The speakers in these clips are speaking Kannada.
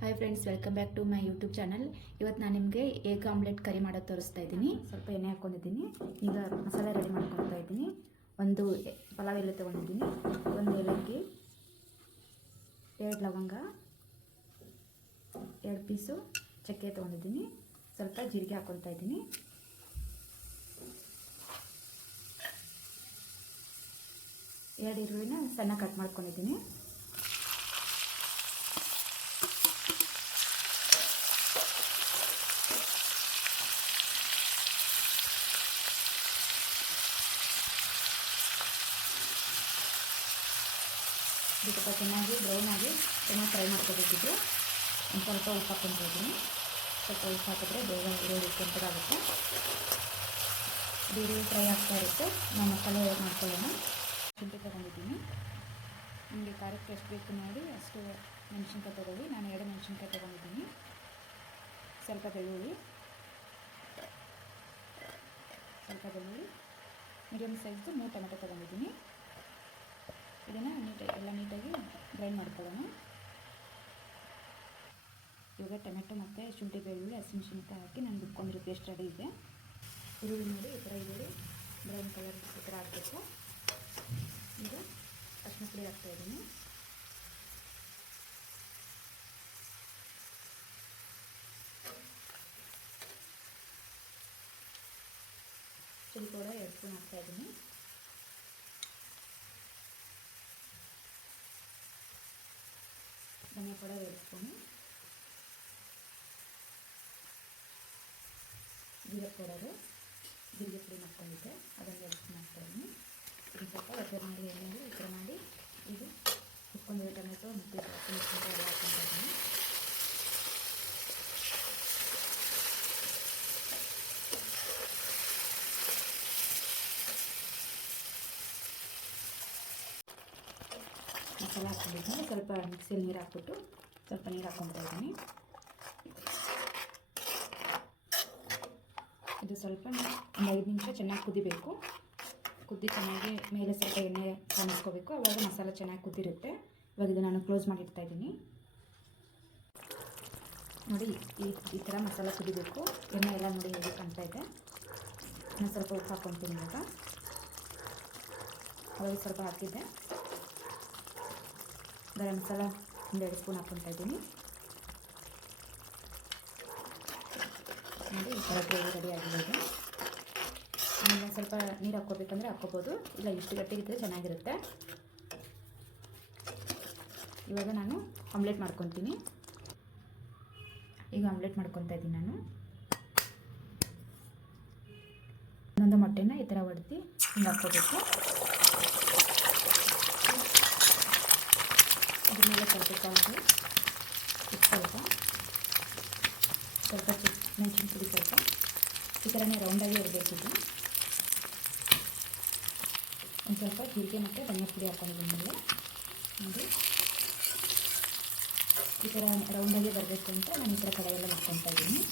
Hi friends, welcome back to my YouTube channel. ಇವತ್ತು ನಾನು ನಿಮಗೆ ಎಗ್ ಆಮ್ಲೆಟ್ ಕರಿ ಮಾಡೋದು ತೋರಿಸ್ತಾ ಇದ್ದೀನಿ. ಸ್ವಲ್ಪ ಎಣ್ಣೆ ಹಾಕ್ಕೊಂಡಿದ್ದೀನಿ. ಈಗ ಮಸಾಲೆ ರೆಡಿ ಮಾಡ್ಕೊಳ್ತಾ ಇದ್ದೀನಿ. ಒಂದು ಪಲಾವ್ ಎಲೆ ತೊಗೊಂಡಿದ್ದೀನಿ, ಒಂದು ಏಲಕ್ಕಿ, 2 ಲವಂಗ, 2 ಪೀಸು ಚಕ್ಕೆ ತೊಗೊಂಡಿದ್ದೀನಿ. ಸ್ವಲ್ಪ ಜೀರಿಗೆ ಹಾಕ್ಕೊಳ್ತಾ ಇದ್ದೀನಿ. ಎರಡು ಈರುಳ್ಳಿನ ಸಣ್ಣ ಕಟ್ ಮಾಡ್ಕೊಂಡಿದ್ದೀನಿ. ಸ್ವಲ್ಪ ಚೆನ್ನಾಗಿ ಬ್ರೌನ್ ಆಗಿ ಚೆನ್ನಾಗಿ ಫ್ರೈ ಮಾಡ್ಕೋಬೇಕಿದ್ದು. ಒಂದು ಸ್ವಲ್ಪ ಉಪ್ಪು ಹಾಕ್ಕೊತಾ ಇದ್ದೀನಿ. ಸ್ವಲ್ಪ ಉಪ್ಪು ಹಾಕಿದ್ರೆ ಬೇಗ ಈರುಳ್ಳಿ ಕೆಂಪಗಾಗುತ್ತೆ. ಈರುಳ್ಳಿ ಫ್ರೈ ಆಗ್ತಾ ಇರುತ್ತೆ. ನಾವು ಮಸಾಲೆ ಮಾಡ್ಕೊಳ್ಳೋಣ. ಶುಂಠಿ ತೊಗೊಂಡಿದ್ದೀನಿ. ನಿಮಗೆ ಖಾರಕ್ಕೆ ಎಷ್ಟು ಬೇಕು ನೋಡಿ ಅಷ್ಟು ಮೆಣಸಿನ್ಕಾಯಿ ತೊಗೊಳ್ಳಿ. ನಾನು 2 ಮೆಣಸಿನ್ಕಾಯಿ ತೊಗೊಂಡಿದ್ದೀನಿ. ಸ್ವಲ್ಪ ಬೆಳ್ಳುಳ್ಳಿ, ಮೀಡಿಯಮ್ ಸೈಜ್ದು 3 ಟೊಮೆಟೊ ತೊಗೊಂಡಿದ್ದೀನಿ. ಇದನ್ನು ನೀಟಾಗಿ ಗ್ರೈಂಡ್ ಮಾಡ್ಕೊಳ್ಳೋಣ. ಇವಾಗ ಟೊಮೆಟೊ ಮತ್ತು ಶುಂಠಿ, ಬೆಳ್ಳುಳ್ಳಿ, ಹಸಿಮೆಣಸಿನ್ಕಾಯಿ ಹಾಕಿ ನಾನು ರುಬ್ಕೊಂಡಿರೋ ಪೇಸ್ಟ್ ರೆಡಿ ಇದೆ. ಈರುಳ್ಳಿ ನೋಡಿ ಈ ಥರ ಈರುಳ್ಳಿ ಬ್ರೌನ್ ಕಲರ್ ಈ ಥರ ಹಾಕಬೇಕು. ಈಗ ಅರಿಶಿನ ಪುಡಿ ಹಾಕ್ತಾಯಿದ್ದೀನಿ. ಚಿಲ್ಲಿ ಪೌಡರ್ 2 ಸ್ಪೂನ್ ಹಾಕ್ತಾಯಿದ್ದೀನಿ. ಧನಿಯಾ ಪೌಡರ್ 2 ಸ್ಪೂನು, ಜೀರಿಗೆ ಪುಡಿ ಮಾಡ್ಕೊಂಡಿದ್ದೆ ಅದನ್ನು 2 ಸ್ಪೂನ್ ಹಾಕ್ತಾಯಿದ್ದೀನಿ. ಇದು ಸ್ವಲ್ಪ ಒಗ್ಗರಣೆಯಲ್ಲಿ ಎಣ್ಣೆಯಲ್ಲಿ ಈ ಥರ ಮಾಡಿ ಇದು ಕುತ್ಕೊಂಡಿರೋ ಟೊಮೆಟೊ ಮತ್ತು ಹಸಿಮೆಣಸಿನ್ಕಾಯಿ ಎಲ್ಲ ಹಾಕ್ಕೊತಾ ಇದ್ದೀನಿ. ಮಸಾಲೆ ಹಾಕ್ಕೊಂಡಿದ್ದೀನಿ. ಸ್ವಲ್ಪ ಮಿಕ್ಸಿಯಲ್ಲಿ ನೀರು ಹಾಕ್ಬಿಟ್ಟು ಸ್ವಲ್ಪ ನೀರು ಹಾಕ್ಕೊತಾ ಇದ್ದೀನಿ. ಇದು ಸ್ವಲ್ಪ ಒಂದು 5 ನಿಮಿಷ ಚೆನ್ನಾಗಿ ಕುದಿಬೇಕು. ಚೆನ್ನಾಗಿ ಮೇಲೆ ಸ್ವಲ್ಪ ಎಣ್ಣೆ ಕಾಣಿಸ್ಕೋಬೇಕು. ಅವಾಗ ಮಸಾಲೆ ಚೆನ್ನಾಗಿ ಕುದಿರುತ್ತೆ. ಇವಾಗ ಇದು ನಾನು ಕ್ಲೋಸ್ ಮಾಡಿ ಇಡ್ತಾಯಿದ್ದೀನಿ. ನೋಡಿ ಈ ಥರ ಮಸಾಲೆ ಕುದಿಬೇಕು. ಎಣ್ಣೆ ಎಲ್ಲ ನೋಡಿ ಹೇಗೆ ಕಾಣ್ತಾ ಇದೆ. ನಾನು ಸ್ವಲ್ಪ ಉಪ್ಪು ಹಾಕ್ಕೊತೀನಿ. ಅವಾಗ ಸ್ವಲ್ಪ ಹಾಕಿದ್ದೆ. ಗರಂ ಮಸಾಲ 2 ಸ್ಪೂನ್ ಹಾಕ್ಕೊತಾ ಇದ್ದೀನಿ. ನೋಡಿ ಈ ಥರ ಗ್ರೇವಿ ರೆಡಿ ಆಗಿದೆ. ಆಮೇಲೆ ಸ್ವಲ್ಪ ನೀರು ಹಾಕ್ಕೋಬೇಕಂದ್ರೆ ಹಾಕ್ಕೋಬೋದು, ಇಲ್ಲ ಇಷ್ಟು ಗಟ್ಟಿಗಿದ್ರೆ ಚೆನ್ನಾಗಿರುತ್ತೆ. ಇವಾಗ ನಾನು ಆಮ್ಲೆಟ್ ಮಾಡ್ಕೊತೀನಿ. ಈಗ ಆಮ್ಲೆಟ್ ಮಾಡ್ಕೊತಾ ಇದ್ದೀನಿ. ನಾನು ಒಂದೊಂದು ಮೊಟ್ಟೆನ ಈ ಥರ ಹೊಡೆದು ಹಿಂಗೆ ಹಾಕ್ಕೋಬೇಕು. ಅದ್ರ ಮೇಲೆ ಸ್ವಲ್ಪ ಸಾಲ್ಟು, ಸ್ವಲ್ಪ ಮೆಣಸಿನ ಪುಡಿ, ಸ್ವಲ್ಪ ಈ ಥರನೇ ರೌಂಡಾಗಿ ಇರಬೇಕಿದ್ದು. ಒಂದು ಸ್ವಲ್ಪ ಜೀರಿಗೆ ಮತ್ತು ಧನಿಯಾ ಪುಡಿ ಹಾಕ್ಕೊಂಡಿದ್ದೀನಿ ಮೇಲೆ. ನೋಡಿ ಈ ಥರ ರೌಂಡಾಗಿ ಬರಬೇಕು ಅಂತ ನಾನು ಈ ಥರ ಕಡೆಯೆಲ್ಲ ಮಾಡ್ಕೊತಾ ಇದ್ದೀನಿ.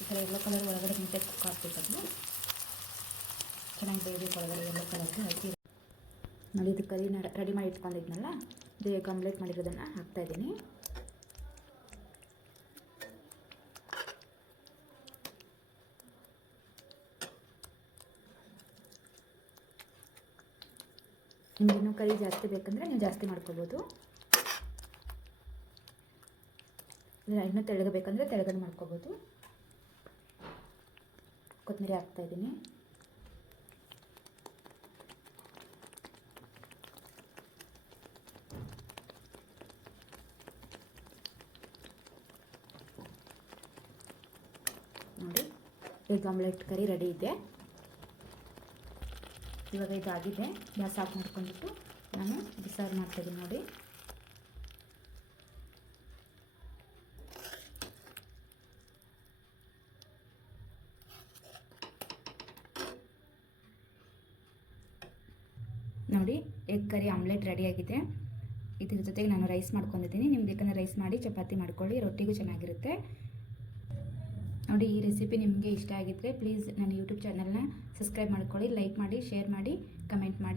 ಈ ಥರ ಎಲ್ಲೋ ಕಲರ್ ಒಳಗಡೆ ನೀಟಾಗಿ ಕುಕ್ ಹಾಕ್ಬೇಕದು. ಚೆನ್ನಾಗಿ ಬೇಯಬೇಕು ಒಳಗಡೆ ಎಲ್ಲೋ ಕಲರ್ಗೆ ಹಾಕಿ. ನೋಡಿ ಇದು ಕರಿ ರೆಡಿ ಮಾಡಿ ಇಟ್ಕೊಂಡಿದ್ನಲ್ಲ, ಇದು ಎಗ್ ಆಮ್ಲೆಟ್ ಮಾಡಿರೋದನ್ನು ಹಾಕ್ತಾಯಿದ್ದೀನಿ. ನಿಮ್ಗೆ ಇನ್ನೂ ಕರಿ ಜಾಸ್ತಿ ಬೇಕಂದರೆ ನೀವು ಜಾಸ್ತಿ ಮಾಡ್ಕೋಬೋದು. ಇನ್ನೂ ತೆಳ್ಳಗಬೇಕಂದ್ರೆ ತೆಳ್ಳಗಡೆ ಮಾಡ್ಕೋಬೋದು. ಕೊತ್ತಂಬರಿ ಹಾಕ್ತಾಯಿದ್ದೀನಿ. ನೋಡಿ ಎಗ್ ಆಮ್ಲೆಟ್ ಕರಿ ರೆಡಿ ಇದೆ. ಇವಾಗ ಇದಾಗಿದೆ. ಗ್ಯಾಸ್ ಆಫ್ ಮಾಡ್ಕೊಂಡ್ಬಿಟ್ಟು ನಾನು ಸರ್ವ್ ಮಾಡ್ತಾಯಿದ್ದೀನಿ. ನೋಡಿ ನೋಡಿ ಎಗ್ ಕರಿ ಆಮ್ಲೆಟ್ ರೆಡಿಯಾಗಿದೆ. ಇದ್ರ ಜೊತೆಗೆ ನಾನು ರೈಸ್ ಮಾಡ್ಕೊಂಡಿದ್ದೀನಿ. ನಿಮ್ಗೆ ಬೇಕಂದ್ರೆ ರೈಸ್ ಮಾಡಿ ಚಪಾತಿ ಮಾಡ್ಕೊಳ್ಳಿ, ರೊಟ್ಟಿಗೂ ಚೆನ್ನಾಗಿರುತ್ತೆ. ನೋಡಿ, ಈ ರೆಸಿಪಿ ನಿಮಗೆ ಇಷ್ಟ ಆಗಿದ್ದರೆ ಪ್ಲೀಸ್ ನನ್ನ ಯೂಟ್ಯೂಬ್ ಚಾನಲ್ನ ಸಬ್ಸ್ಕ್ರೈಬ್ ಮಾಡ್ಕೊಳ್ಳಿ, ಲೈಕ್ ಮಾಡಿ, ಶೇರ್ ಮಾಡಿ, ಕಮೆಂಟ್ ಮಾಡಿ.